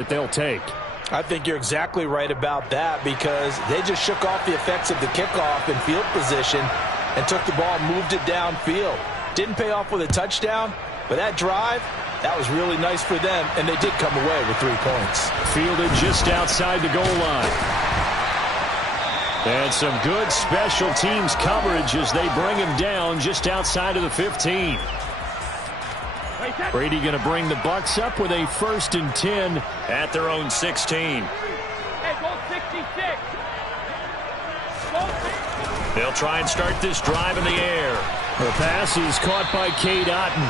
that they'll take. I think you're exactly right about that because they just shook off the effects of the kickoff and field position and took the ball and moved it downfield. Didn't pay off with a touchdown, but that drive, that was really nice for them, and they did come away with 3 points. Fielded just outside the goal line. And some good special teams coverage as they bring him down just outside of the 15. Brady going to bring the Bucs up with a 1st and 10 at their own 16. They'll try and start this drive in the air. The pass is caught by Cade Otton.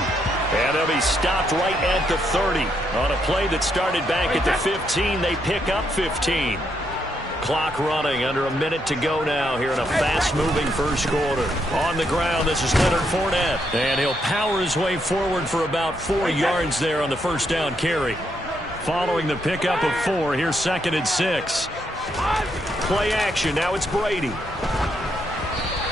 And they'll be stopped right at the 30. On a play that started back at the 15, they pick up 15. Clock running, under a minute to go now here in a fast-moving first quarter. On the ground, this is Leonard Fournette. And he'll power his way forward for about 4 yards there on the first down carry. Following the pickup of 4, here's 2nd and 6. Play action, now it's Brady.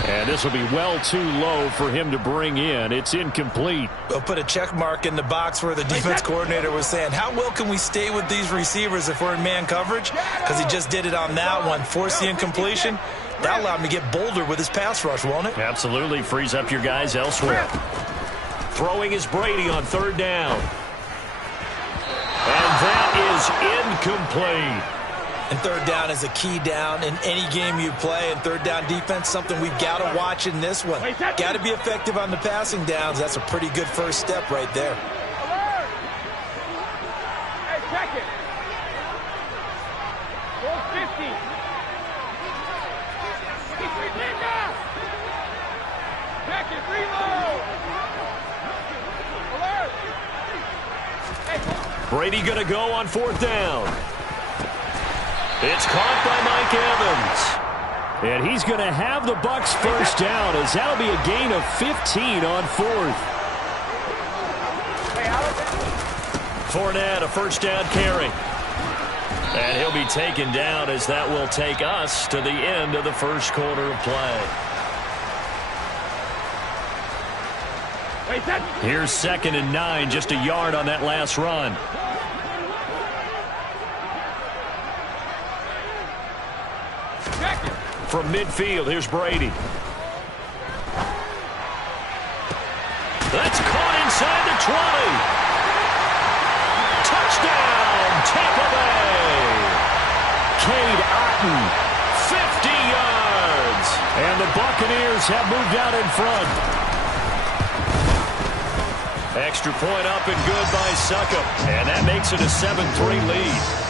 And this will be well too low for him to bring in. It's incomplete. They'll put a check mark in the box where the defense coordinator was saying, how well can we stay with these receivers if we're in man coverage? Because he just did it on that one. Force the incompletion. That allowed him to get bolder with his pass rush, won't it? Absolutely. Frees up your guys elsewhere. Throwing is Brady on 3rd down. And that is incomplete. And 3rd down is a key down in any game you play. And 3rd down defense, something we've got to watch in this one. Got to be effective on the passing downs. That's a pretty good first step right there. Hey, check it. Goal 50. Check it, reload. Alert. Brady going to go on 4th down. It's caught by Mike Evans. And he's going to have the Bucs first down as that'll be a gain of 15 on 4th. Fournette, a first down carry. And he'll be taken down as that will take us to the end of the first quarter of play. Here's 2nd and 9, just a yard on that last run. From midfield, here's Brady. That's caught inside the 20. Touchdown, Tampa Bay. Cade Otton, 50 yards. And the Buccaneers have moved out in front. Extra point up and good by Succop. And that makes it a 7-3 lead.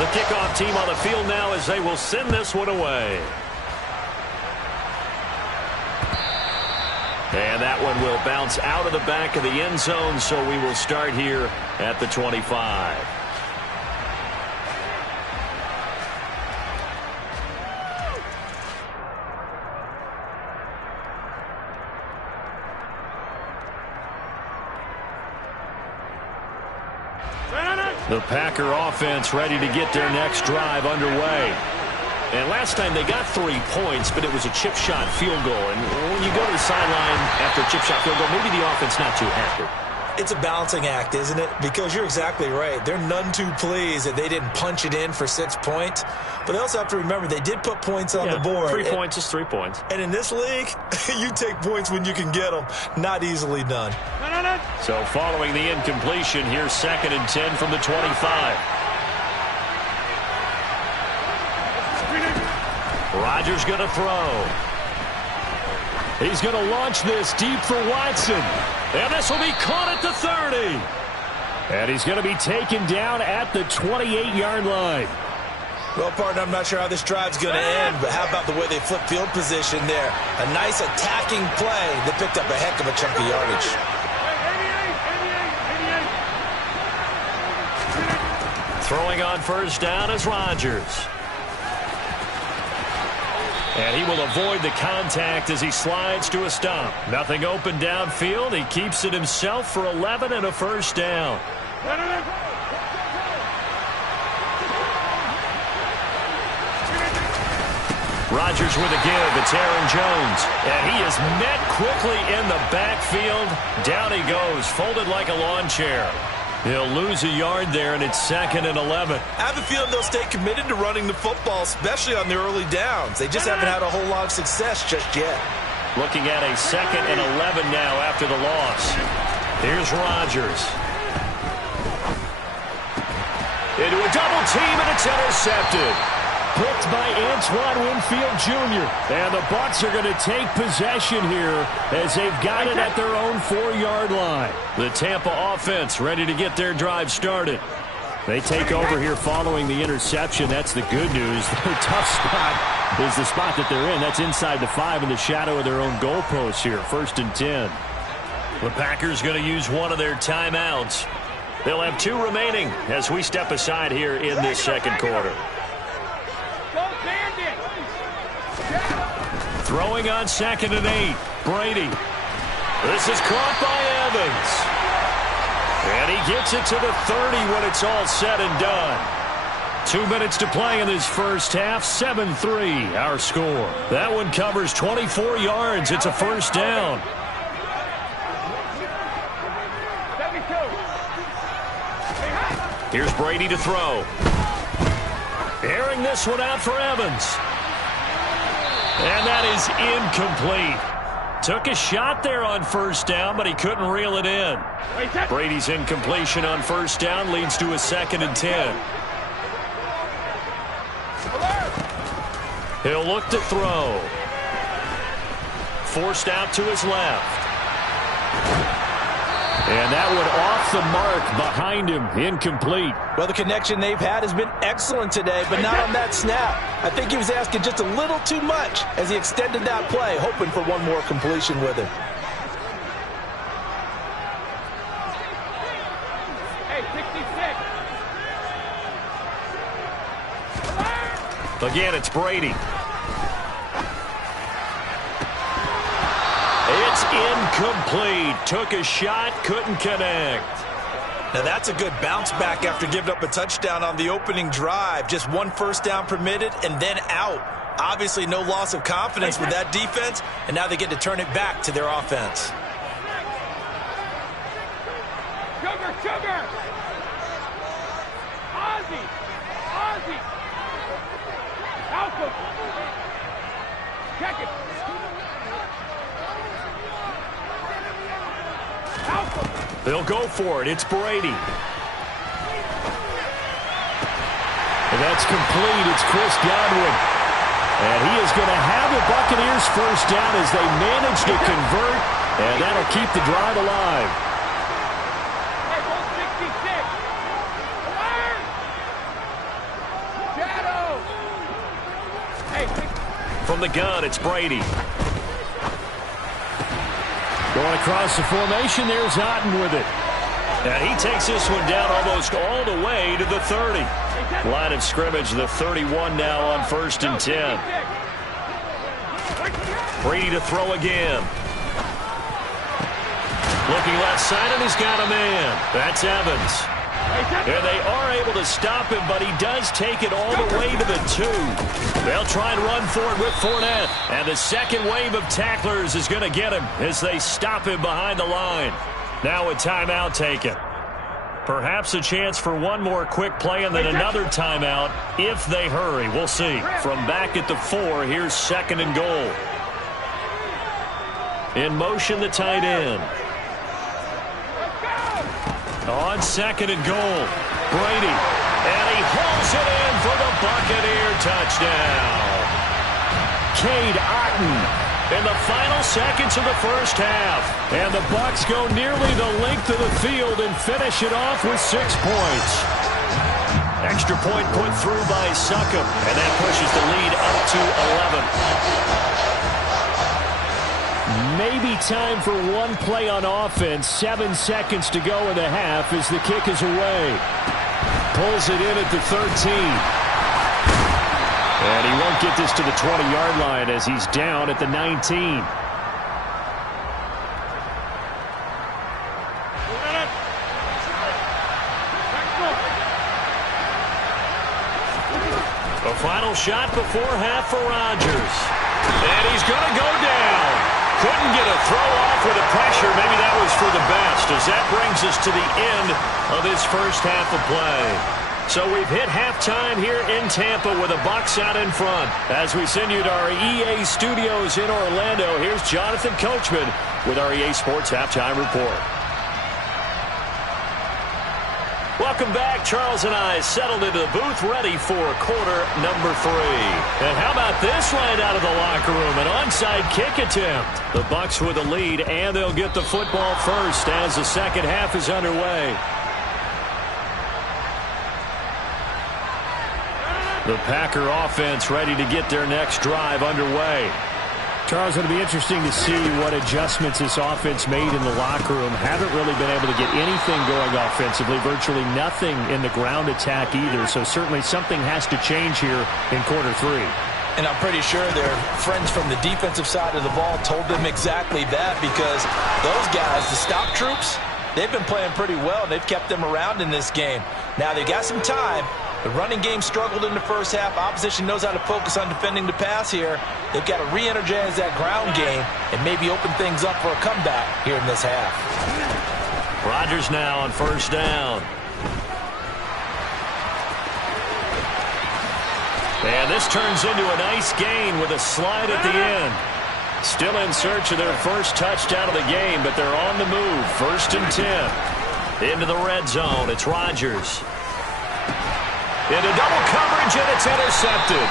The kickoff team on the field now as they will send this one away. And that one will bounce out of the back of the end zone, so we will start here at the 25. The Packer offense ready to get their next drive underway. And last time they got 3 points, but it was a chip shot field goal. And when you go to the sideline after a chip shot field goal, maybe the offense not too happy. It's a balancing act, isn't it? Because you're exactly right. They're none too pleased that they didn't punch it in for 6 points. But they also have to remember they did put points on the board. 3 points is 3 points. And in this league, you take points when you can get them. Not easily done. So following the incompletion, here's 2nd and 10 from the 25. Rodgers going to throw. He's going to launch this deep for Watson. And this will be caught at the 30. And he's going to be taken down at the 28-yard line. Well, partner, I'm not sure how this drive's going to end, but how about the way they flip field position there? A nice attacking play that picked up a heck of a chunk of yardage. Throwing on first down is Rodgers. And he will avoid the contact as he slides to a stop. Nothing open downfield. He keeps it himself for 11 and a first down. Rodgers with a give. It's Aaron Jones. And he is met quickly in the backfield. Down he goes, folded like a lawn chair. He'll lose a yard there, and it's 2nd and 11. I have a feeling they'll stay committed to running the football, especially on the early downs. They just haven't had a whole lot of success just yet. Looking at a 2nd and 11 now after the loss. Here's Rodgers. Into a double team, and it's intercepted. Picked by Antoine Winfield Jr. And the Bucs are going to take possession here as they've got it at their own 4-yard line. The Tampa offense ready to get their drive started. They take over here following the interception. That's the good news. Their tough spot is the spot that they're in. That's inside the 5 in the shadow of their own goalpost here. 1st and 10. The Packers going to use one of their timeouts. They'll have 2 remaining as we step aside here in this second quarter. Throwing on 2nd and 8. Brady. This is caught by Evans. And he gets it to the 30 when it's all said and done. 2 minutes to play in this first half. 7-3 our score. That one covers 24 yards. It's a first down. Here's Brady to throw. Airing this one out for Evans. And that is incomplete. Took a shot there on first down, but he couldn't reel it in. Brady's incompletion on first down leads to a 2nd and 10. He'll look to throw. Forced out to his left. And that one off the mark behind him, incomplete. Well, the connection they've had has been excellent today, but not on that snap. I think he was asking just a little too much as he extended that play, hoping for one more completion with it. Hey, 66. Again, it's Brady. It's incomplete. Took a shot, couldn't connect. Now that's a good bounce back after giving up a touchdown on the opening drive. Just 1 first down permitted and then out. Obviously no loss of confidence with that defense, and now they get to turn it back to their offense. Sugar! Ozzie! Alpha! Check it! They'll go for it. It's Brady. And that's complete. It's Chris Godwin. And he is going to have the Buccaneers first down as they manage to convert. And that'll keep the drive alive. Hey, 166. Shadow! Hey, From the gun, it's Brady. Going across the formation, there's Otten with it. And he takes this one down almost all the way to the 30. Line of scrimmage, the 31 now on 1st and 10. Brady to throw again. Looking left side, and he's got a man. That's Evans. And they are able to stop him, but he does take it all the way to the 2. They'll try and run for it with Fournette. And the second wave of tacklers is going to get him as they stop him behind the line. Now a timeout taken. Perhaps a chance for one more quick play and then another timeout if they hurry. We'll see. From back at the 4, here's 2nd and goal. In motion, the tight end. On 2nd and goal, Brady. And he hauls it in for the Buccaneer touchdown. Cade Otton in the final seconds of the first half. And the Bucs go nearly the length of the field and finish it off with 6 points. Extra point put through by Succop. And that pushes the lead up to 11. Maybe time for one play on offense. 7 seconds to go in the half as the kick is away. Pulls it in at the 13. And he won't get this to the 20-yard line as he's down at the 19. A Final shot before half for Rodgers. And he's going to go down. Couldn't get a throw off with the pressure. Maybe that was for the best, as that brings us to the end of this first half of play. So we've hit halftime here in Tampa with the Bucs out in front. As we send you to our EA studios in Orlando, here's Jonathan Coachman with our EA Sports Halftime Report. Welcome back. Charles and I settled into the booth ready for quarter number 3. And how about this right out of the locker room? An onside kick attempt. The Bucs with a lead, and they'll get the football first as the second half is underway. The Packer offense ready to get their next drive underway. Charles, it'll be interesting to see what adjustments this offense made in the locker room. Haven't really been able to get anything going offensively, virtually nothing in the ground attack either. So certainly something has to change here in quarter 3. And I'm pretty sure their friends from the defensive side of the ball told them exactly that, because those guys, the stop troops, they've been playing pretty well. They've kept them around in this game. Now they got some time. The running game struggled in the first half. Opposition knows how to focus on defending the pass here. They've got to re-energize that ground game and maybe open things up for a comeback here in this half. Rodgers now on first down. And this turns into a nice gain with a slide at the end. Still in search of their first touchdown of the game, but they're on the move. 1st and 10. Into the red zone. It's Rodgers. Into double coverage, and it's intercepted.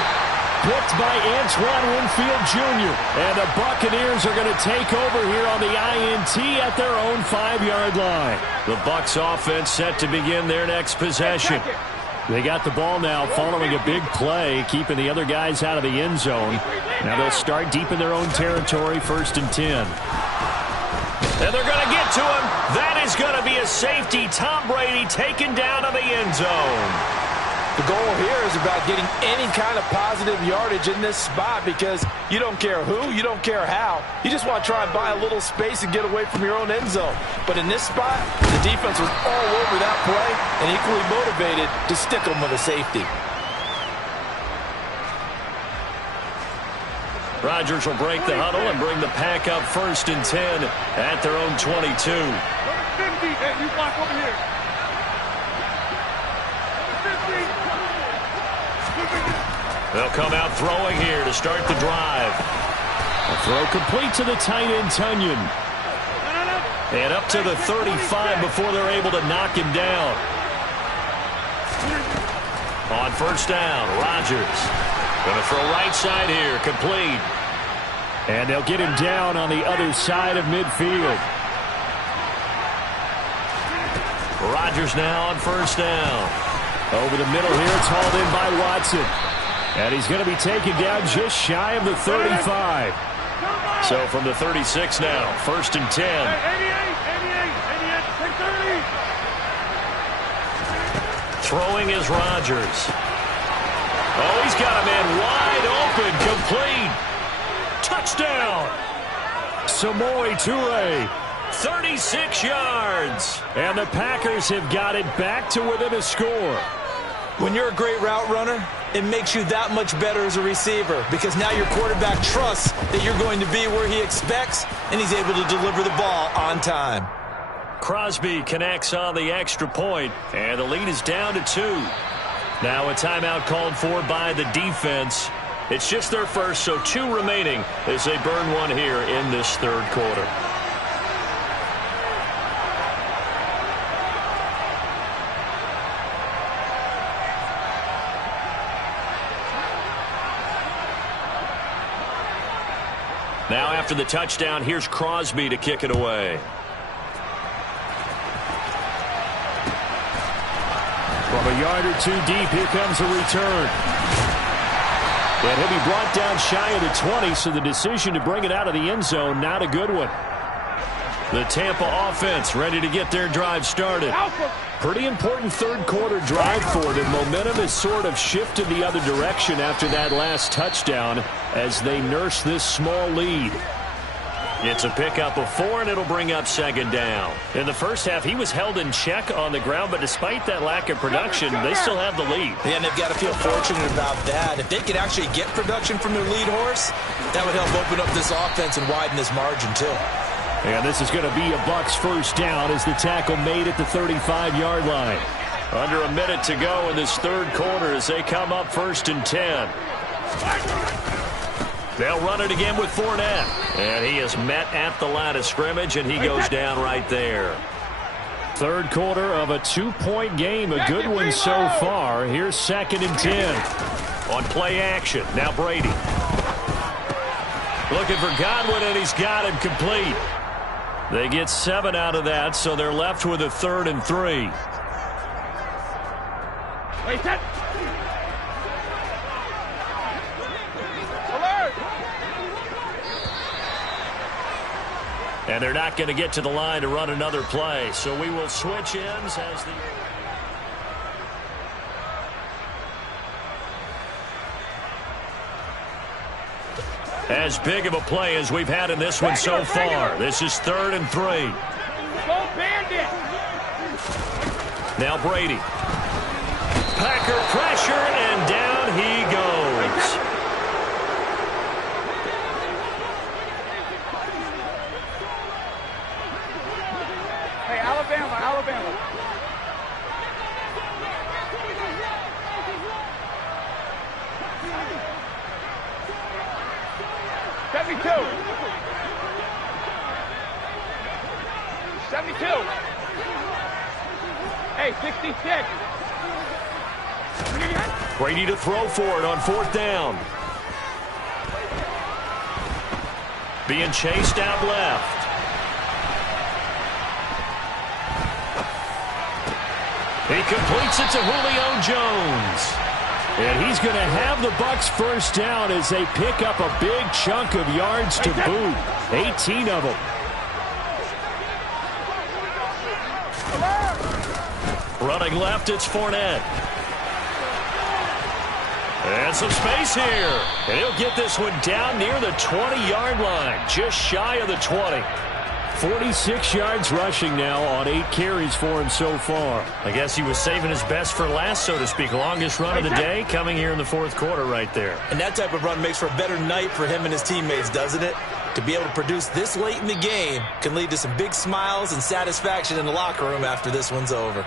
Picked by Antoine Winfield Jr. And the Buccaneers are going to take over here on the INT at their own 5-yard line. The Bucs offense set to begin their next possession. They got the ball now following a big play, keeping the other guys out of the end zone. Now they'll start deep in their own territory, 1st and 10. And they're going to get to him. That is going to be a safety. Tom Brady taken down to the end zone. The goal here is about getting any kind of positive yardage in this spot, because you don't care who, you don't care how. You just want to try and buy a little space and get away from your own end zone. But in this spot, the defense was all over that play and equally motivated to stick them with a safety. Rodgers will break the huddle and bring the Pack up 1st and 10 at their own 22. 50, hey, you block over here. 50. They'll come out throwing here to start the drive. A throw complete to the tight end, Tunyon. And up to the 35 before they're able to knock him down. On first down, Rodgers. Going to throw right side here, complete. And they'll get him down on the other side of midfield. Rodgers now on first down. Over the middle here, it's hauled in by Watson. And he's going to be taken down just shy of the 35. So from the 36 now, 1st and 10. 88. Throwing is Rodgers. Oh, he's got a man wide open, complete. Touchdown. Samori Toure, 36 yards. And the Packers have got it back to within a score. When you're a great route runner, it makes you that much better as a receiver, because now your quarterback trusts that you're going to be where he expects, and he's able to deliver the ball on time. Crosby connects on the extra point, and the lead is down to 2. Now a timeout called for by the defense. It's just their first, so 2 remaining as they burn one here in this 3rd quarter. Now after the touchdown, here's Crosby to kick it away. From a yard or 2 deep, here comes a return. And he'll be brought down shy of the 20, so the decision to bring it out of the end zone, not a good one. The Tampa offense ready to get their drive started. Pretty important 3rd quarter drive for them. Momentum has sort of shifted the other direction after that last touchdown as they nurse this small lead. It's a pickup of 4, and it'll bring up second down. In the first half, he was held in check on the ground, but despite that lack of production, they still have the lead. Yeah, and they've got to feel fortunate about that. If they could actually get production from their lead horse, that would help open up this offense and widen this margin, too. And this is going to be a Bucs first down as the tackle made at the 35-yard line. Under a minute to go in this third quarter as they come up 1st and 10. They'll run it again with Fournette. And he is met at the line of scrimmage, and he goes down right there. Third quarter of a 2-point game. A good one so far. Here's 2nd and 10. On play action. Now Brady. Looking for Godwin, and he's got him complete. They get 7 out of that, so they're left with a 3rd and 3. Wait, set. Alert. And they're not going to get to the line to run another play, so we will switch ends as the... As big of a play as we've had in this one so far. This is 3rd and 3. Go Bandit. Now Brady. Packer pressure, and down he goes. Hey, Alabama. 72. 72. Hey, 66. Brady to throw for it on 4th down. Being chased out left. He completes it to Julio Jones. And he's going to have the Bucs first down as they pick up a big chunk of yards to boot. 18 of them. Running left, it's Fournette. And some space here. And he'll get this one down near the 20-yard line, just shy of the 20. 46 yards rushing now on 8 carries for him so far. I guess he was saving his best for last, so to speak. Longest run of the day coming here in the 4th quarter right there. And that type of run makes for a better night for him and his teammates, doesn't it? To be able to produce this late in the game can lead to some big smiles and satisfaction in the locker room after this one's over.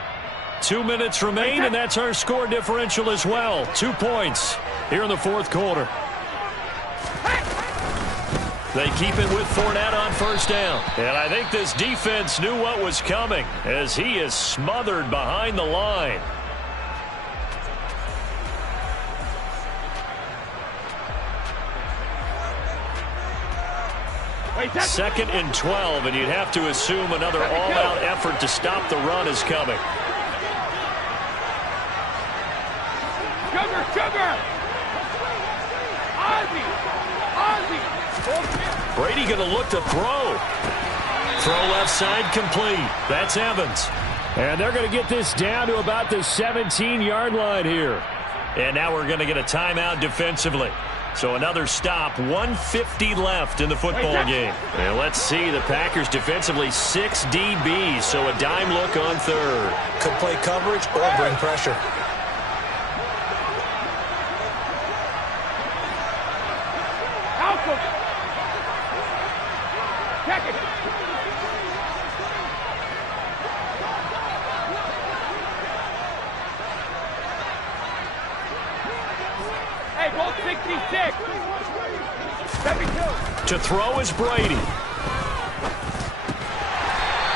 2 minutes remain, and that's our score differential as well. 2 points here in the 4th quarter. They keep it with Fournette on 1st down. And I think this defense knew what was coming as he is smothered behind the line. Second and 12, and you'd have to assume another all-out effort to stop the run is coming. Sugar! Ozzie! Brady going to look to throw. Throw left side complete. That's Evans. And they're going to get this down to about the 17-yard line here. And now we're going to get a timeout defensively. So another stop, 1:50 left in the football game. And let's see, the Packers defensively 6 DBs, so a dime look on 3rd. Could play coverage or bring pressure. Check it. Hey, ball 66. 72. To throw is Brady.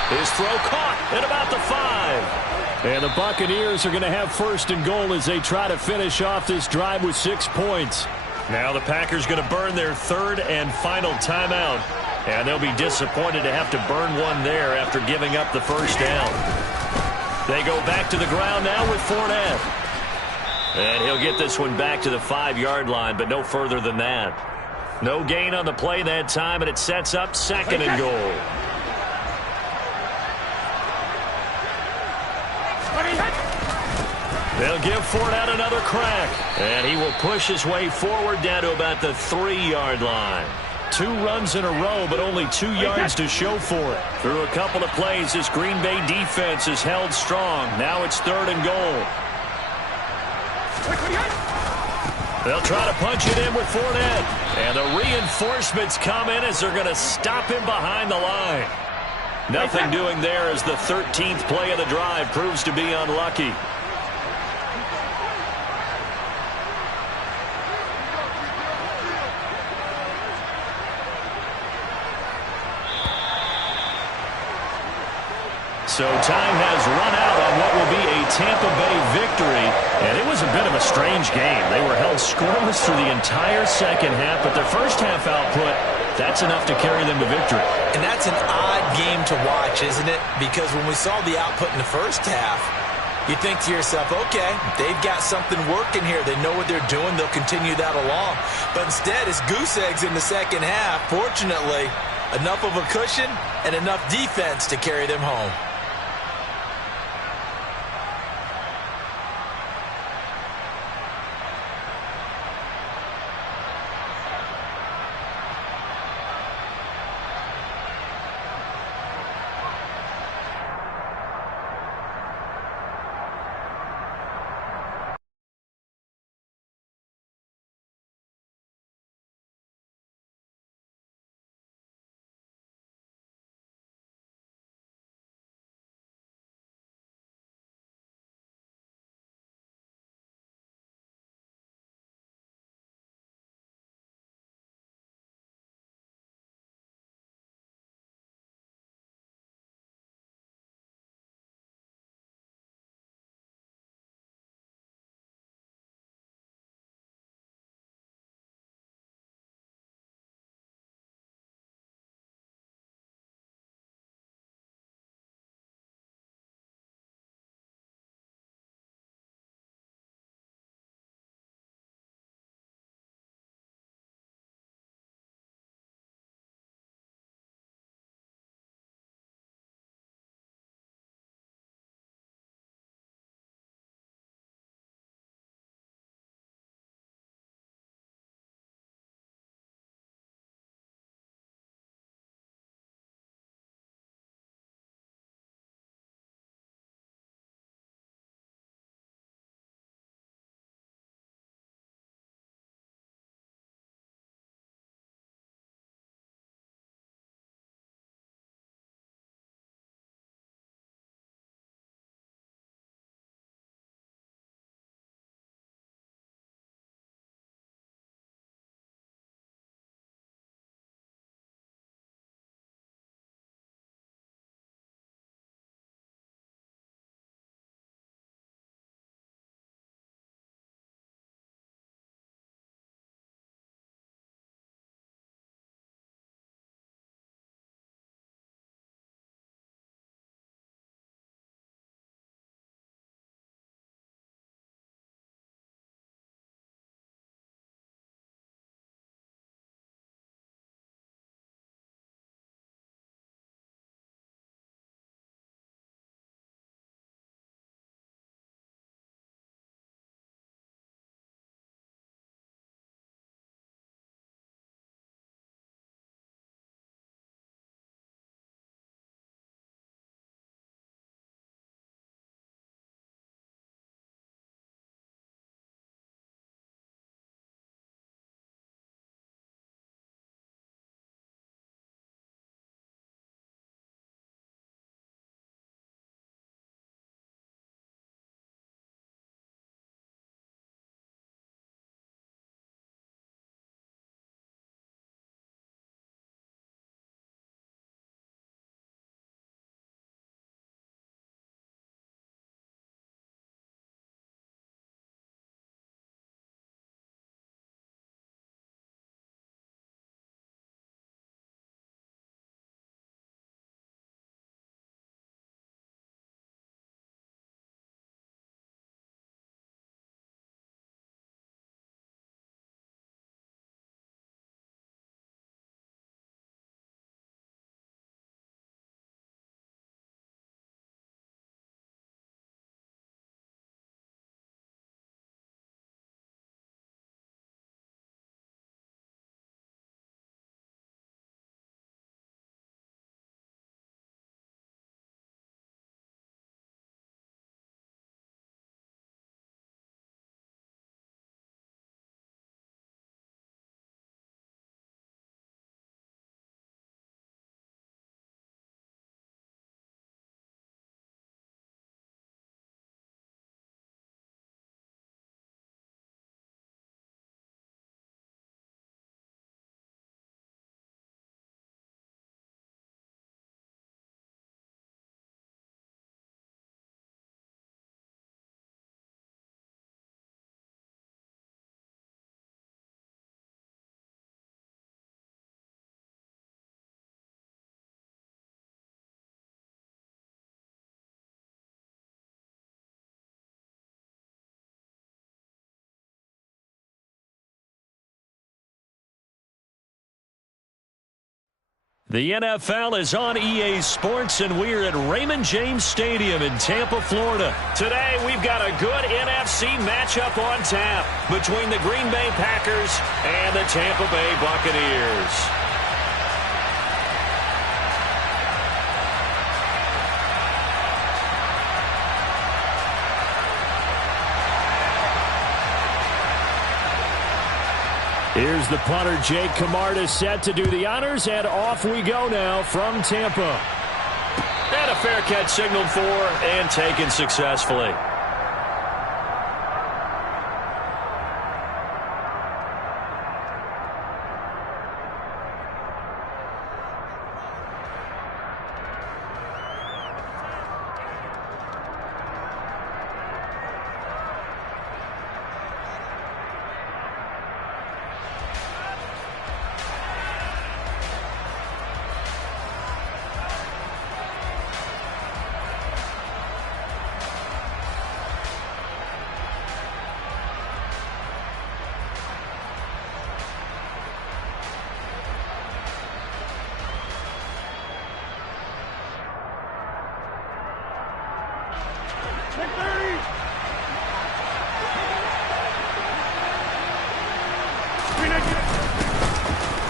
His throw caught at about the 5. And the Buccaneers are going to have 1st and goal as they try to finish off this drive with 6 points. Now the Packers going to burn their 3rd and final timeout. And they'll be disappointed to have to burn one there after giving up the 1st down. They go back to the ground now with Fournette. And he'll get this one back to the 5-yard line, but no further than that. No gain on the play that time, and it sets up 2nd and goal. They'll give Fournette another crack. And he will push his way forward down to about the 3-yard line. 2 runs in a row, but only 2 yards to show for it. Through a couple of plays, this Green Bay defense is held strong. Now it's 3rd and goal. They'll try to punch it in with Fournette. And the reinforcements come in as they're going to stop him behind the line. Nothing doing there as the 13th play of the drive proves to be unlucky. So time has run out on what will be a Tampa Bay victory. And it was a bit of a strange game. They were held scoreless through the entire second half, but their first half output, that's enough to carry them to victory. And that's an odd game to watch, isn't it? Because when we saw the output in the first half, you think to yourself, okay, they've got something working here. They know what they're doing. They'll continue that along. But instead, it's goose eggs in the second half. Fortunately, enough of a cushion and enough defense to carry them home. The NFL is on EA Sports, and we're at Raymond James Stadium in Tampa, Florida. Today, we've got a good NFC matchup on tap between the Green Bay Packers and the Tampa Bay Buccaneers. Here's the punter, Jake Camarda, set to do the honors, and off we go now from Tampa. And a fair catch signaled for and taken successfully.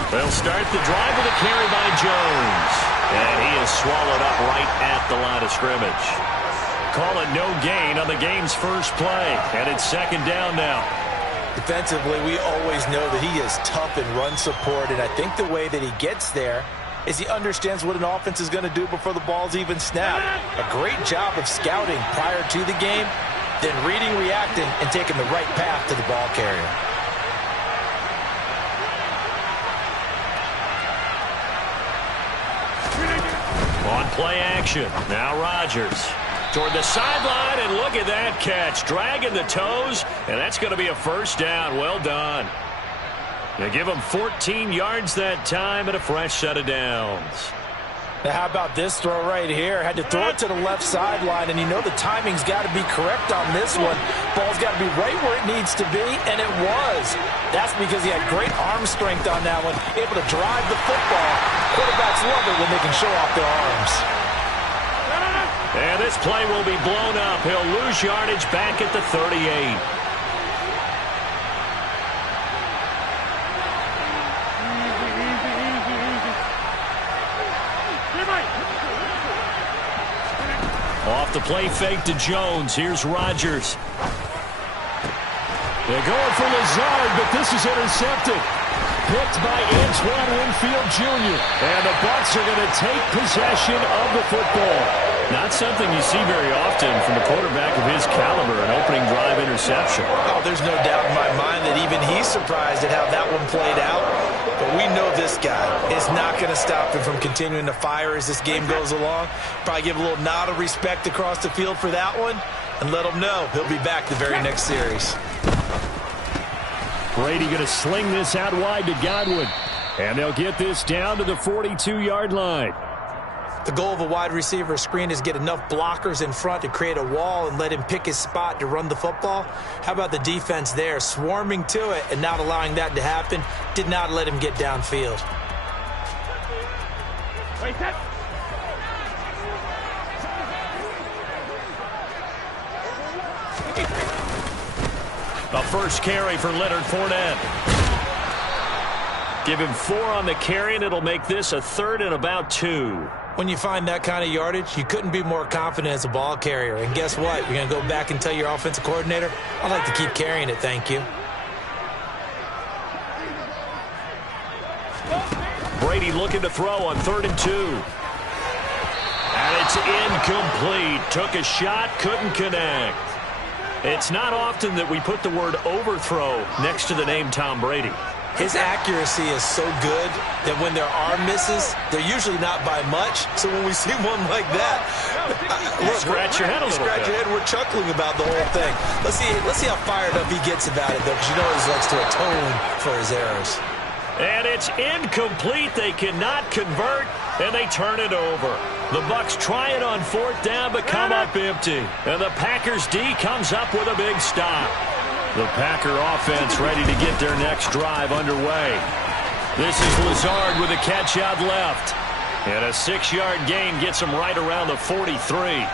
They'll start the drive with a carry by Jones. And he is swallowed up right at the line of scrimmage. Call it no gain on the game's first play. And it's second down now. Defensively, we always know that he is tough in run support. And I think the way that he gets there is he understands what an offense is going to do before the ball's even snapped. A great job of scouting prior to the game, then reading, reacting, and taking the right path to the ball carrier. On play action, now Rodgers toward the sideline, and look at that catch. Dragging the toes, and that's going to be a first down. Well done. They give him 14 yards that time and a fresh set of downs. Now how about this throw right here? Had to throw it to the left sideline, and you know the timing's got to be correct on this one. Ball's got to be right where it needs to be, and it was. That's because he had great arm strength on that one, able to drive the football. Quarterbacks love it when they can show off their arms. And this play will be blown up. He'll lose yardage back at the 38. Off the play fake to Jones. Here's Rodgers. They're going for Lazard, but this is intercepted. Picked by Antoine Winfield Jr. And the Bucs are going to take possession of the football. Not something you see very often from a quarterback of his caliber, an opening drive interception. Oh, there's no doubt in my mind that even he's surprised at how that one played out. But we know this guy is not going to stop him from continuing to fire as this game goes along. Probably give a little nod of respect across the field for that one and let him know he'll be back the very next series. Brady going to sling this out wide to Godwin. And they'll get this down to the 42-yard line. The goal of a wide receiver screen is get enough blockers in front to create a wall and let him pick his spot to run the football. How about the defense there, swarming to it and not allowing that to happen? Did not let him get downfield. A first carry for Leonard Fournette. Give him 4 on the carry, and it'll make this a third and about 2. When you find that kind of yardage, you couldn't be more confident as a ball carrier. And guess what? You're going to go back and tell your offensive coordinator, I'd like to keep carrying it, thank you. Brady looking to throw on 3rd and 2. And it's incomplete. Took a shot, couldn't connect. It's not often that we put the word overthrow next to the name Tom Brady. His accuracy is so good that when there are misses, they're usually not by much. So when we see one like that, scratch your head a little bit. Scratch your head. We're chuckling about the whole thing. Let's see how fired up he gets about it, though, because you know he likes to atone for his errors. And it's incomplete. They cannot convert, and they turn it over. The Bucs try it on 4th down, but come up empty. And the Packers D comes up with a big stop. The Packer offense ready to get their next drive underway. This is Lazard with a catch out left. And a 6-yard gain gets him right around the 43.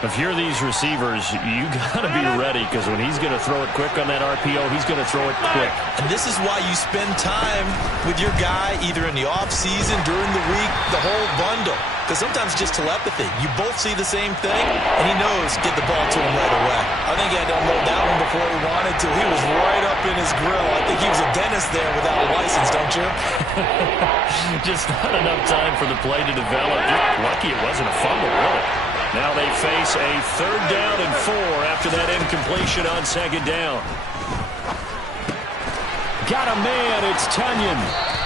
If you're these receivers, you got to be ready, because when he's going to throw it quick on that RPO, he's going to throw it quick. And this is why you spend time with your guy either in the offseason, during the week, the whole bundle. Because sometimes it's just telepathy. You both see the same thing, and he knows get the ball to him right away. I think he had to unload that one before he wanted to. He was right up in his grill. I think he was a dentist there without a license, don't you? Just not enough time for the play to develop. Lucky it wasn't a fumble, really. Now they face a 3rd down and 4 after that incompletion on 2nd down. Got a man, it's Tonyan.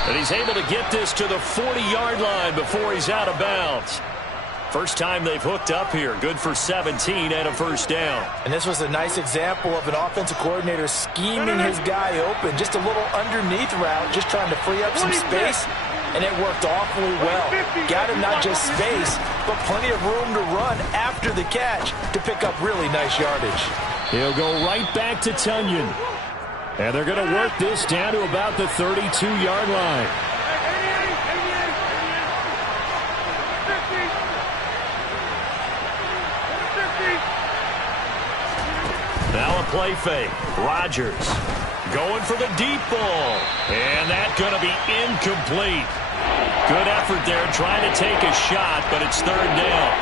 And he's able to get this to the 40-yard line before he's out of bounds. First time they've hooked up here. Good for 17 and a 1st down. And this was a nice example of an offensive coordinator scheming his guy open. Just a little underneath route, just trying to free up some space. And it worked awfully well. Got him not just space, but plenty of room to run after the catch to pick up really nice yardage. He'll go right back to Tonyan. And they're going to work this down to about the 32-yard line. Now a play fake. Rodgers going for the deep ball. And that's going to be incomplete. Good effort there trying to take a shot, but it's 3rd down.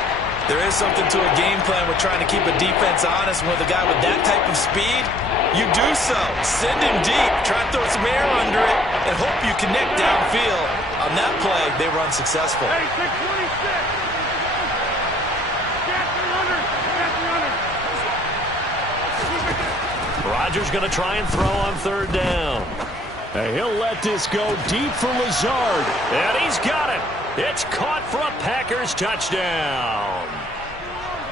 There is something to a game plan with trying to keep a defense honest. With a guy with that type of speed, you do so. Send him deep, try to throw some air under it, and hope you connect downfield. On that play, they were unsuccessful. Hey, 626. Rodgers going to try and throw on 3rd down. And he'll let this go deep for Lazard. And he's got it. It's caught for a Packers touchdown.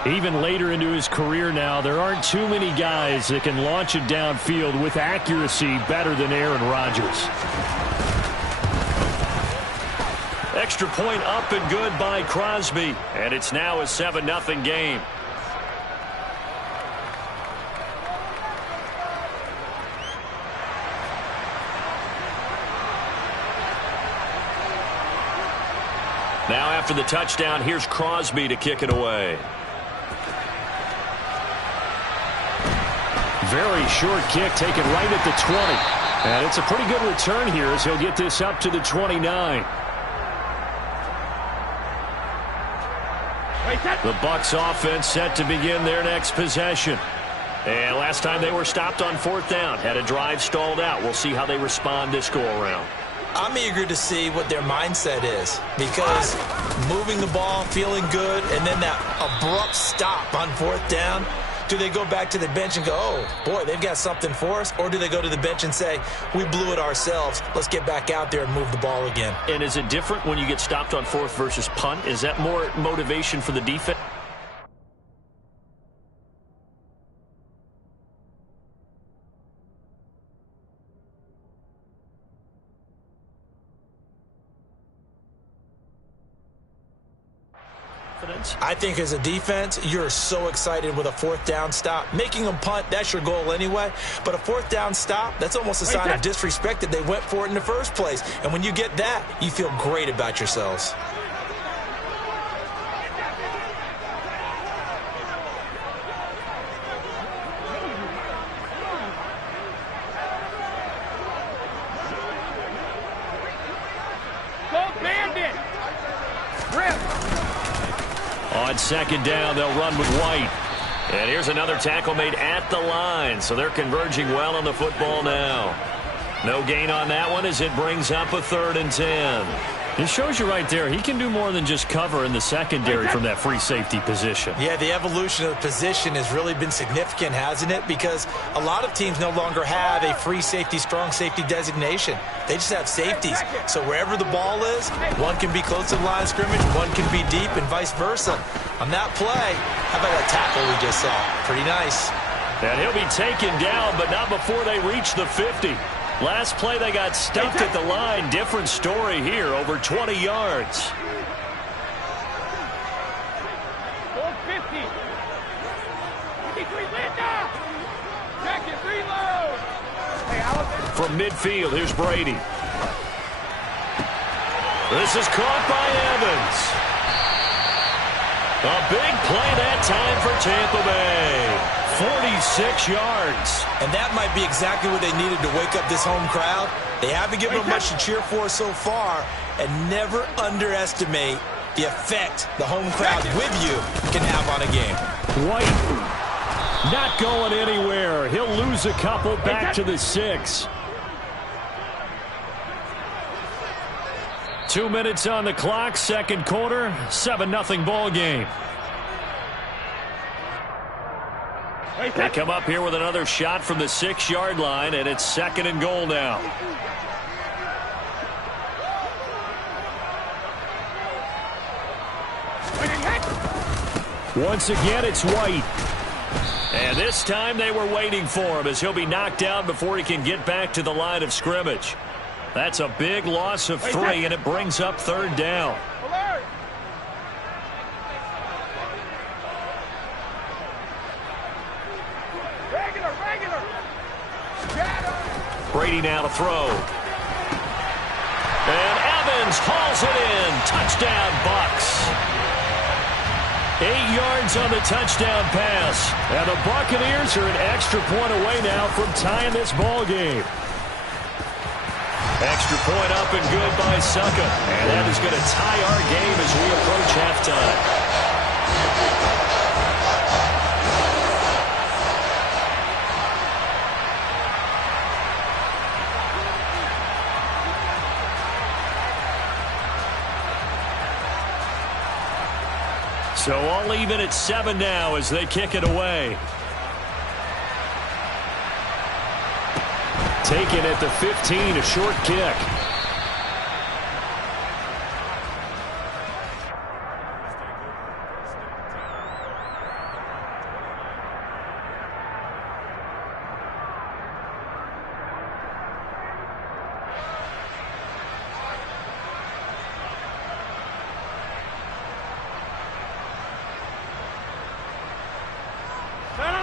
Even later into his career now, there aren't too many guys that can launch it downfield with accuracy better than Aaron Rodgers. Extra point up and good by Crosby. And it's now a 7-0 game. Now after the touchdown, here's Crosby to kick it away. Very short kick taken right at the 20. And it's a pretty good return here as he'll get this up to the 29. The Bucs offense set to begin their next possession. And last time they were stopped on 4th down. Had a drive stalled out. We'll see how they respond this go-around. I'm eager to see what their mindset is, because moving the ball, feeling good, and then that abrupt stop on 4th down, do they go back to the bench and go, oh, boy, they've got something for us? Or do they go to the bench and say, we blew it ourselves, let's get back out there and move the ball again? And is it different when you get stopped on 4th versus punt? Is that more motivation for the defense? I think as a defense, you're so excited with a 4th down stop. Making them punt, that's your goal anyway. But a 4th down stop, that's almost a sign of disrespect that they went for it in the first place. And when you get that, you feel great about yourselves. Go Bandit. Rip. On 2nd down, they'll run with White. And here's another tackle made at the line, so they're converging well on the football now. No gain on that one as it brings up a 3rd and 10. It shows you right there, he can do more than just cover in the secondary from that free safety position. Yeah, the evolution of the position has really been significant, hasn't it? Because a lot of teams no longer have a free safety, strong safety designation. They just have safeties. So wherever the ball is, one can be close to the line of scrimmage, one can be deep, and vice versa. On that play, how about that tackle we just saw? Pretty nice. And he'll be taken down, but not before they reach the 50. Last play, they got stuffed at the line. Different story here, over 20 yards. Goal 50. 53 Linda. Check it, reload. Hey, From midfield, here's Brady. This is caught by Evans. A big play that time for Tampa Bay. 46 yards. And that might be exactly what they needed to wake up this home crowd. They haven't given them much to cheer for so far, and never underestimate the effect the home crowd with you can have on a game. White not going anywhere. He'll lose a couple back to the 6. 2 minutes on the clock, second quarter, 7-0 ball game. They come up here with another shot from the 6-yard line, and it's 2nd and goal now. Once again, it's White. And this time they were waiting for him as he'll be knocked down before he can get back to the line of scrimmage. That's a big loss of 3, and it brings up 3rd down. Brady now to throw. And Evans hauls it in. Touchdown, Bucs. 8 yards on the touchdown pass. And the Buccaneers are an extra point away now from tying this ball game. Extra point up and good by Succa. And that is going to tie our game as we approach halftime. So all even at 7 now as they kick it away. Taken at the 15, a short kick.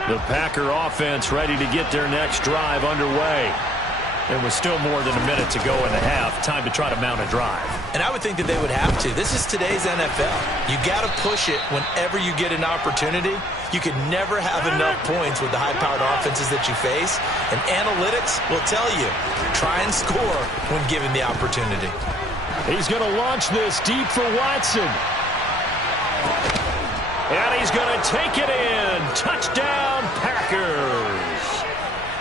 The Packer offense ready to get their next drive underway. There was still more than a minute to go in the half. Time to try to mount a drive. And I would think that they would have to. This is today's NFL. You got to push it whenever you get an opportunity. You can never have enough points with the high-powered offenses that you face. And analytics will tell you, try and score when given the opportunity. He's going to launch this deep for Watson. And he's going to take it in. Touchdown, Packers.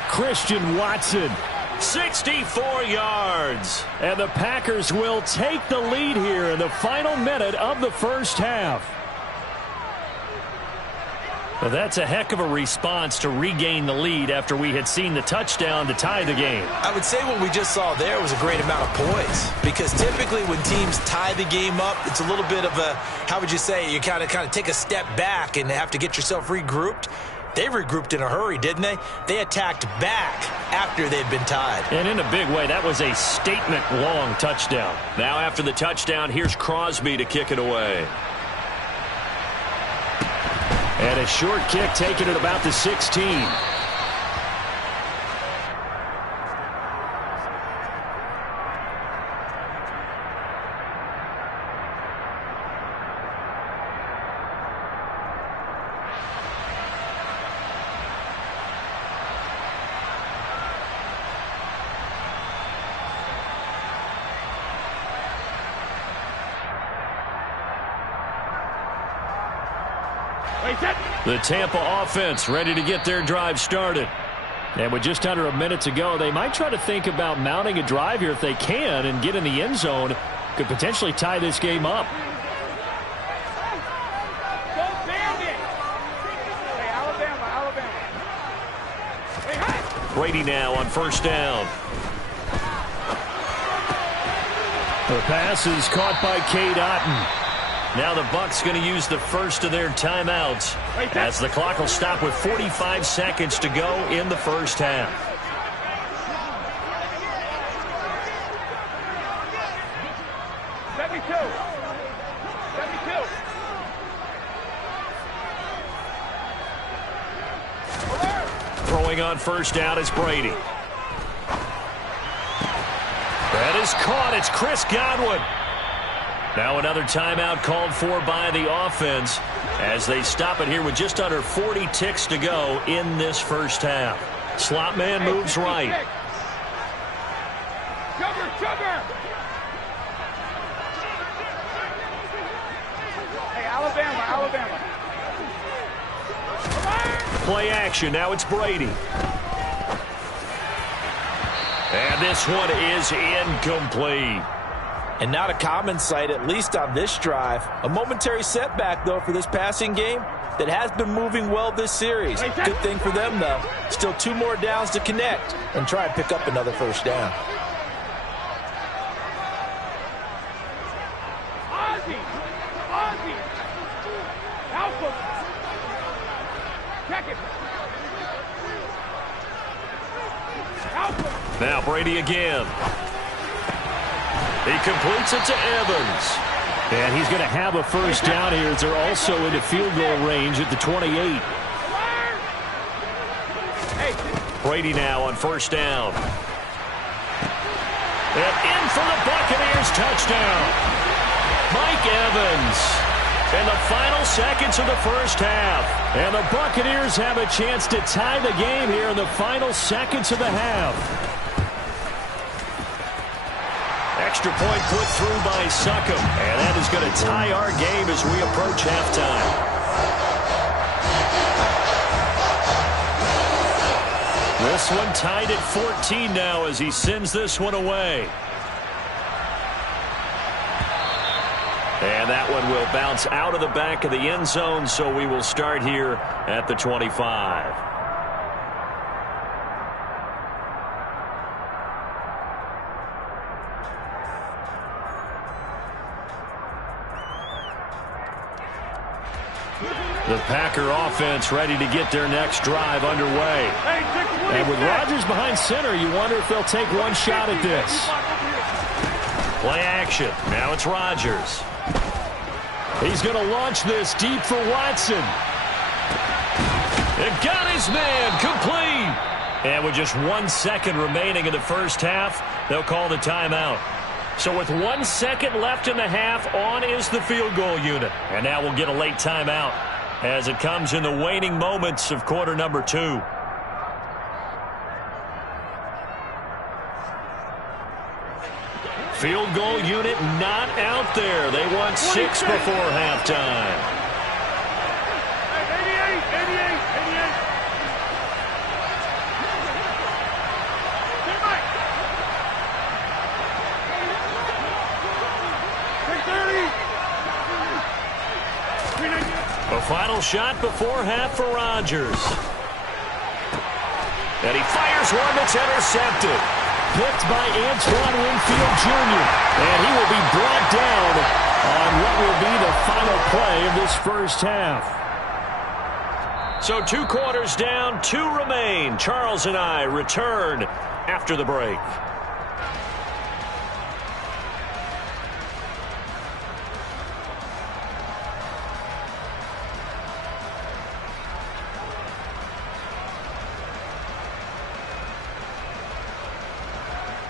Christian Watson, 64 yards. And the Packers will take the lead here in the final minute of the first half. Well, that's a heck of a response to regain the lead after we had seen the touchdown to tie the game. I would say what we just saw there was a great amount of poise, because typically when teams tie the game up, it's a little bit of a, how would you say, you kind of take a step back and have to get yourself regrouped. They regrouped in a hurry, didn't they? They attacked back after they'd been tied. And in a big way, that was a statement-long touchdown. Now after the touchdown, here's Crosby to kick it away. And a short kick taken at about the 16. The Tampa offense ready to get their drive started. And with just under a minute to go, they might try to think about mounting a drive here if they can and get in the end zone. Could potentially tie this game up. Brady now on first down. The pass is caught by Cade Otton. Now the Bucs going to use the first of their timeouts as the clock will stop with 45 seconds to go in the first half. Throwing on first down is Brady. That is caught. It's Chris Godwin. Now another timeout called for by the offense as they stop it here with just under 40 ticks to go in this first half. Slot man moves right. Sugar! Hey, Alabama. Play action. Now it's Brady. And this one is incomplete. And not a common sight, at least on this drive. A momentary setback, though, for this passing game that has been moving well this series. Good thing for them, though. Still 2 more downs to connect and try and pick up another first down. Ozzie! Alpha! Check it! Alpha! Now Brady again. He completes it to Evans. And he's going to have a first down here as they're also into field goal range at the 28. Brady now on first down. And in for the Buccaneers touchdown. Mike Evans. In the final seconds of the first half. And the Buccaneers have a chance to tie the game here in the final seconds of the half. Extra point put through by Succop. And that is going to tie our game as we approach halftime. This one tied at 14 now as he sends this one away. And that one will bounce out of the back of the end zone, so we will start here at the 25. The Packer offense ready to get their next drive underway. And with Rodgers behind center, you wonder if they'll take one shot at this. Play action. Now it's Rodgers. He's going to launch this deep for Watson. And got his man complete. And with just 1 second remaining in the first half, they'll call the timeout. So with 1 second left in the half, on is the field goal unit. And now we'll get a late timeout as it comes in the waning moments of quarter number 2. Field goal unit not out there. They want 6 before halftime. 88. A final shot before half for Rodgers. And he fires one that's intercepted. Picked by Antoine Winfield Jr. And he will be brought down on what will be the final play of this first half. So 2 quarters down, 2 remain. Charles and I return after the break.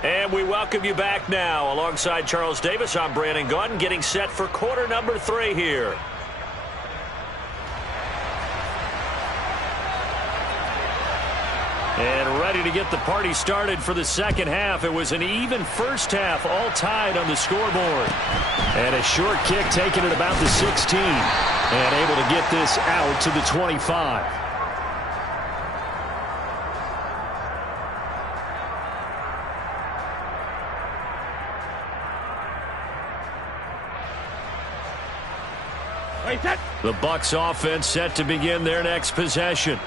And we welcome you back now. Alongside Charles Davis, I'm Brandon Gaudin, getting set for quarter number 3 here. And ready to get the party started for the second half. It was an even first half, all tied on the scoreboard. And a short kick taken at about the 16. And able to get this out to the 25. The Bucs offense set to begin their next possession.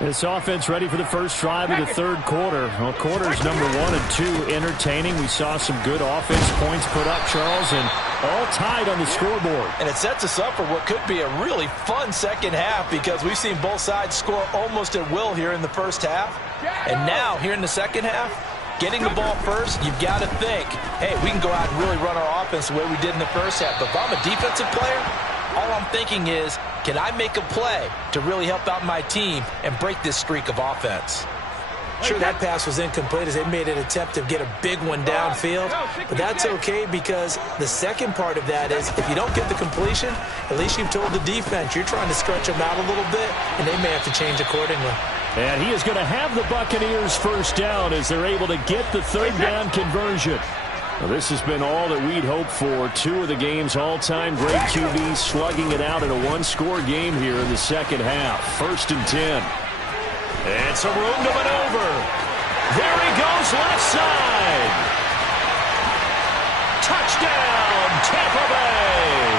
This offense ready for the first drive of the third quarter. Well, quarters number 1 and 2 entertaining. We saw some good offense points put up, Charles, and all tied on the scoreboard. And it sets us up for what could be a really fun second half because we've seen both sides score almost at will here in the first half. And now, here in the second half, getting the ball first, you've got to think, hey, we can go out and really run our offense the way we did in the first half. But if I'm a defensive player, all I'm thinking is, can I make a play to really help out my team and break this streak of offense? Sure, that pass was incomplete as they made an attempt to get a big one downfield, but that's okay because the second part of that is if you don't get the completion, at least you've told the defense you're trying to stretch them out a little bit, and they may have to change accordingly. And he is going to have the Buccaneers first down as they're able to get the third down conversion. Well, this has been all that we'd hoped for. Two of the game's all-time great QBs slugging it out in a one-score game here in the second half. 1st and 10. And some room to maneuver. There he goes, left side. Touchdown, Tampa Bay.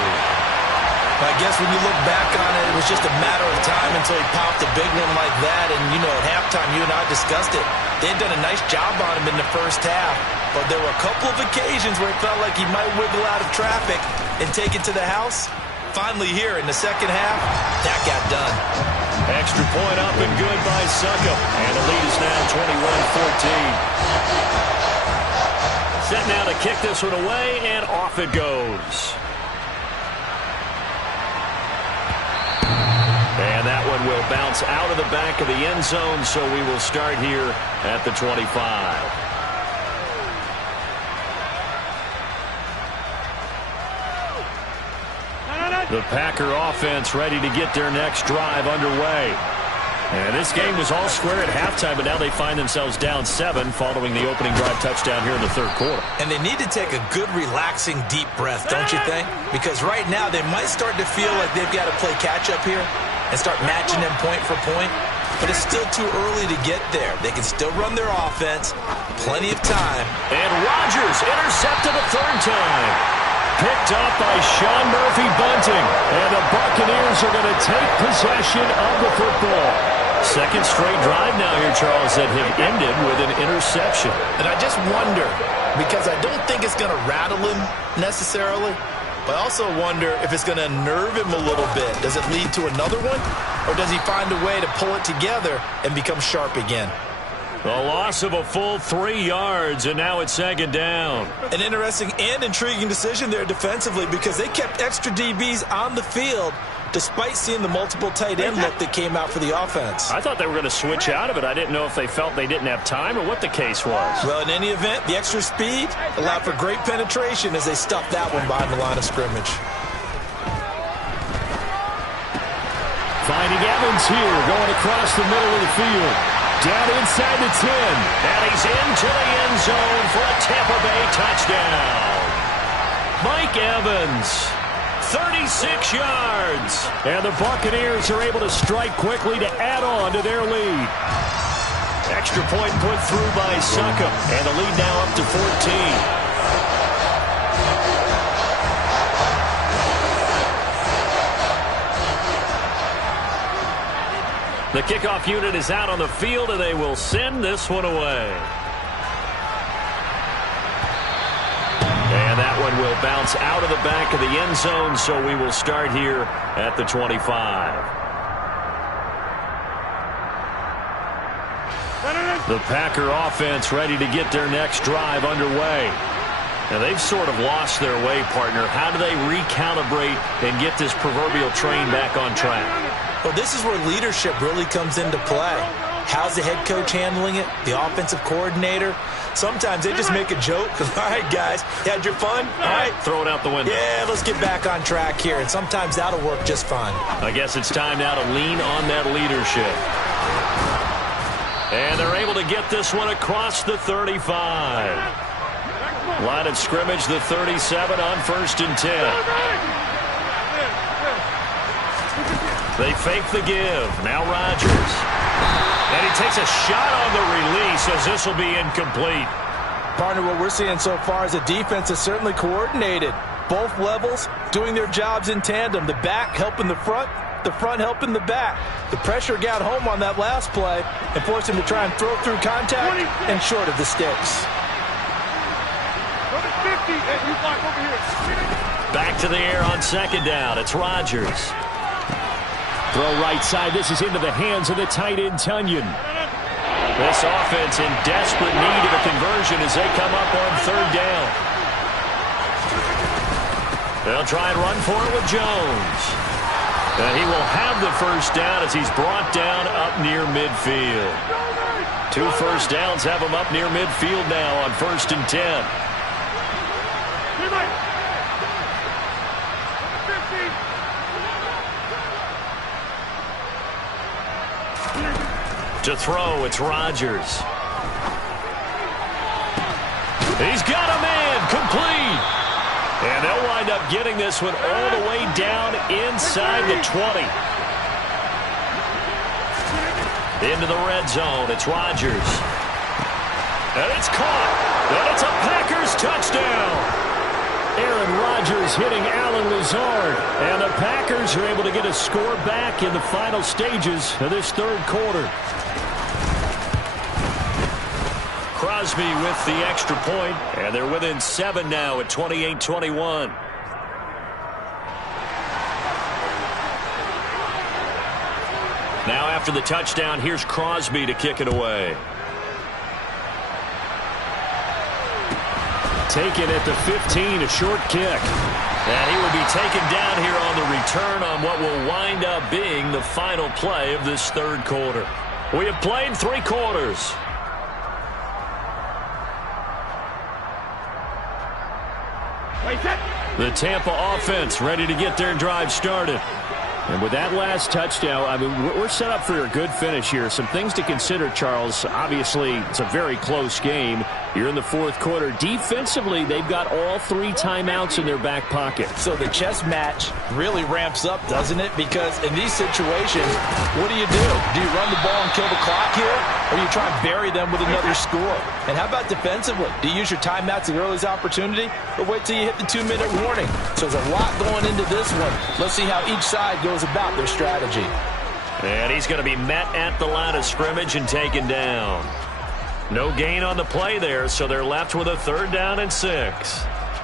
I guess when you look back on it, it was just a matter of time until he popped a big one like that. And, you know, at halftime, you and I discussed it. They had done a nice job on him in the first half. But there were a couple of occasions where it felt like he might wiggle out of traffic and take it to the house. Finally here in the second half, that got done. Extra point up and good by Succop. And the lead is now 21-14. Set now to kick this one away, and off it goes. And that one will bounce out of the back of the end zone, so we will start here at the 25. The Packer offense ready to get their next drive underway. And this game was all square at halftime, but now they find themselves down 7 following the opening drive touchdown here in the third quarter. And they need to take a good, relaxing, deep breath, don't you think? Because right now they might start to feel like they've got to play catch-up here and start matching them point for point. But it's still too early to get there. They can still run their offense. Plenty of time. And Rodgers intercepted a third time. Picked up by Sean Murphy-Bunting. And the Buccaneers are going to take possession of the football. Second straight drive now here, Charles, that have ended with an interception. And I just wonder, because I don't think it's going to rattle him necessarily, but I also wonder if it's going to nerve him a little bit. Does it lead to another one? Or does he find a way to pull it together and become sharp again? The loss of a full 3 yards, and now it's second down. An interesting and intriguing decision there defensively because they kept extra DBs on the field despite seeing the multiple tight end look that came out for the offense. I thought they were going to switch out of it. I didn't know if they felt they didn't have time or what the case was. Well, in any event, the extra speed allowed for great penetration as they stuffed that one behind the line of scrimmage. Finding Evans here, going across the middle of the field. Down inside the 10. And he's into the end zone for a Tampa Bay touchdown. Mike Evans, 36 yards. And the Buccaneers are able to strike quickly to add on to their lead. Extra point put through by Succop. And the lead now up to 14. The kickoff unit is out on the field, and they will send this one away. And that one will bounce out of the back of the end zone, so we will start here at the 25. The Packer offense ready to get their next drive underway. Now, they've sort of lost their way, partner. How do they recalibrate and get this proverbial train back on track? Well, this is where leadership really comes into play. How's the head coach handling it? The offensive coordinator? Sometimes they just make a joke. All right, guys, you had your fun? All right. Throw it out the window. Yeah, let's get back on track here. And sometimes that'll work just fine. I guess it's time now to lean on that leadership. And they're able to get this one across the 35. Line of scrimmage, the 37 on 1st and 10. They fake the give. Now Rodgers. And he takes a shot on the release as this will be incomplete. Partner, what we're seeing so far is the defense is certainly coordinated. Both levels doing their jobs in tandem. The back helping the front helping the back. The pressure got home on that last play and forced him to try and throw through contact and short of the sticks. Back to the air on second down. It's Rodgers. Throw right side. This is into the hands of the tight end, Tunyon. This offense in desperate need of a conversion as they come up on third down. They'll try and run for it with Jones. And he will have the first down as he's brought down up near midfield. 2 first downs have him up near midfield now on 1st and 10. To throw, it's Rodgers. He's got a man, complete. And they'll wind up getting this one all the way down inside the 20. Into the red zone, it's Rodgers. And it's caught. And it's a Packers touchdown. Aaron Rodgers hitting Allen Lazard. And the Packers are able to get a score back in the final stages of this 3rd quarter. Crosby with the extra point, and they're within 7 now at 28-21. Now after the touchdown, here's Crosby to kick it away. Taken at the 15, a short kick. And he will be taken down here on the return on what will wind up being the final play of this 3rd quarter. We have played 3 quarters. The Tampa offense ready to get their drive started. And with that last touchdown, I mean, we're set up for a good finish here. Some things to consider, Charles. Obviously, it's a very close game. You're in the 4th quarter. Defensively, they've got all 3 timeouts in their back pocket. So the chess match really ramps up, doesn't it? Because in these situations, what do? Do you run the ball and kill the clock here? Or do you try and bury them with another score? And how about defensively? Do you use your timeouts at earliest opportunity? Or wait till you hit the 2-minute warning? So there's a lot going into this one. Let's see how each side goes about their strategy. And he's going to be met at the line of scrimmage and taken down. No gain on the play there, so they're left with a 3rd down and 6.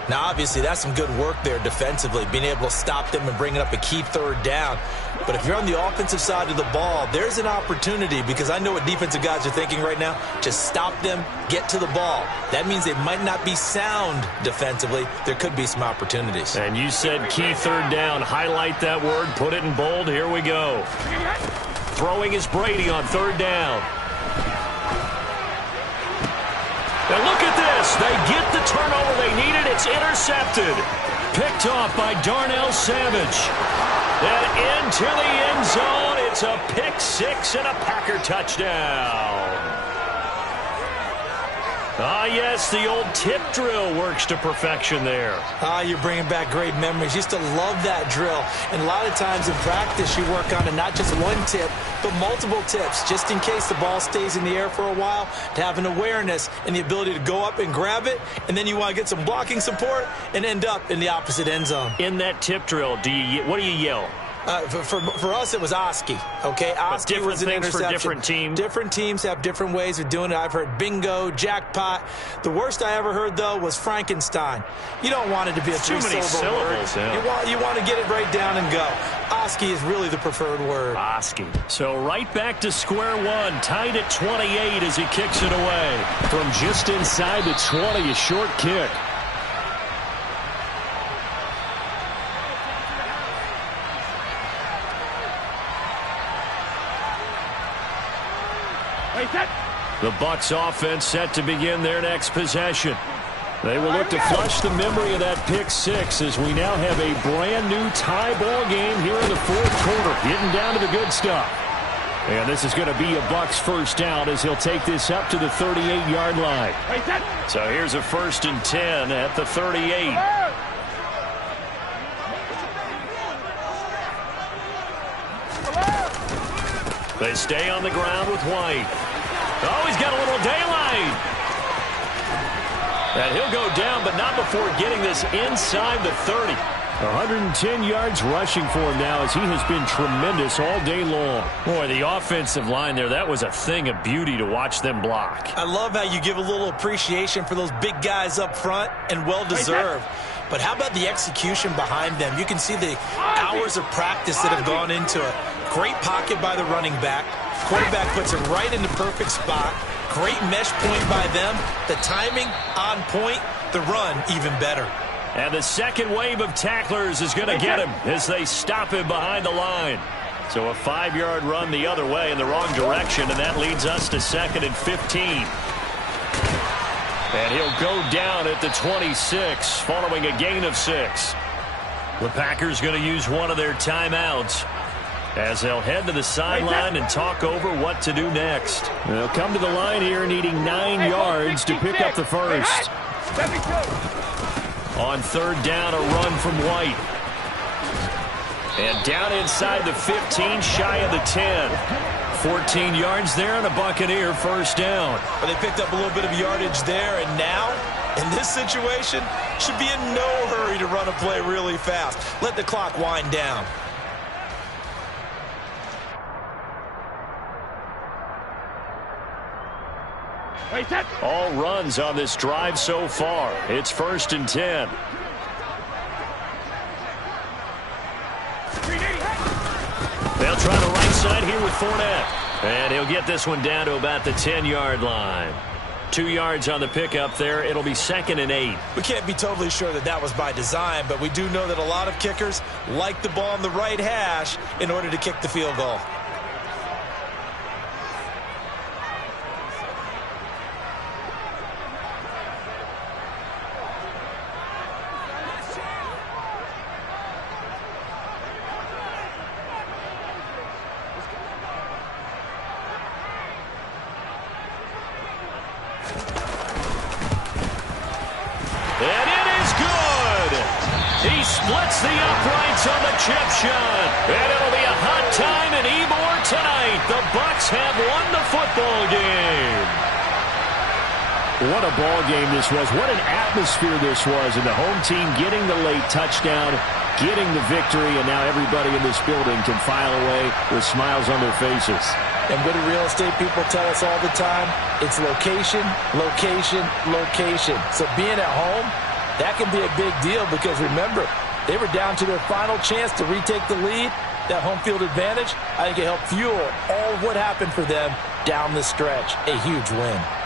Now, obviously, that's some good work there defensively, being able to stop them and bringing up a key 3rd down. But if you're on the offensive side of the ball, there's an opportunity, because I know what defensive guys are thinking right now. Just stop them, get to the ball. That means they might not be sound defensively. There could be some opportunities. And you said key 3rd down. Highlight that word, put it in bold. Here we go. Throwing is Brady on 3rd down. And look at this. They get the turnover they needed. It's intercepted. Picked off by Darnell Savage. And into the end zone. It's a pick 6 and a Packer touchdown. Ah, yes, the old tip drill works to perfection there. Ah, you're bringing back great memories. Used to love that drill. And a lot of times in practice, you work on it, not just one tip, but multiple tips, just in case the ball stays in the air for a while, to have an awareness and the ability to go up and grab it, and then you want to get some blocking support and end up in the opposite end zone. In that tip drill, what do you yell? For us, it was Oski. Okay, Oski was an interception. For different teams. Different teams have different ways of doing it. I've heard bingo, jackpot. The worst I ever heard, though, was Frankenstein. You don't want it to be a three-syllable word. Yeah. You want to get it right down and go. Oski is really the preferred word. Oski. So right back to square one, tied at 28 as he kicks it away. From just inside the 20, a short kick. The Bucs offense set to begin their next possession. They will look to flush the memory of that pick 6 as we now have a brand new tie ball game here in the 4th quarter, getting down to the good stuff. And this is going to be a Bucs first down as he'll take this up to the 38-yard line. So here's a 1st and 10 at the 38. They stay on the ground with White. Oh, he's got a little daylight. And he'll go down, but not before getting this inside the 30. 110 yards rushing for him now as he has been tremendous all day long. Boy, the offensive line there, that was a thing of beauty to watch them block. I love how you give a little appreciation for those big guys up front, and well-deserved. But how about the execution behind them? You can see the hours of practice that have gone into it. Great pocket by the running back. Quarterback puts it right in the perfect spot. Great mesh point by them. The timing on point. The run even better. And the second wave of tacklers is going to get him as they stop him behind the line. So a 5-yard run the other way in the wrong direction, and that leads us to 2nd and 15. And he'll go down at the 26 following a gain of 6. The Packers going to use one of their timeouts as they'll head to the sideline and talk over what to do next. They'll come to the line here needing 9 yards to pick up the first. On 3rd down, a run from White. And down inside the 15, shy of the 10. 14 yards there and a Buccaneer first down. Well, they picked up a little bit of yardage there, and now, in this situation, should be in no hurry to run a play really fast. Let the clock wind down. All runs on this drive so far. It's 1st and 10. They'll try the right side here with Fournette. And he'll get this one down to about the 10-yard line. 2 yards on the pickup there. It'll be 2nd and 8. We can't be totally sure that that was by design, but we do know that a lot of kickers like the ball on the right hash in order to kick the field goal. Splits the uprights on the chip shot. And it'll be a hot time in Ybor tonight. The Bucs have won the football game. What a ball game this was. What an atmosphere this was. And the home team getting the late touchdown, getting the victory, and now everybody in this building can file away with smiles on their faces. And what do real estate people tell us all the time? It's location, location, location. So being at home, that can be a big deal because remember, they were down to their final chance to retake the lead. That home field advantage, I think it helped fuel all of what happened for them down the stretch. A huge win.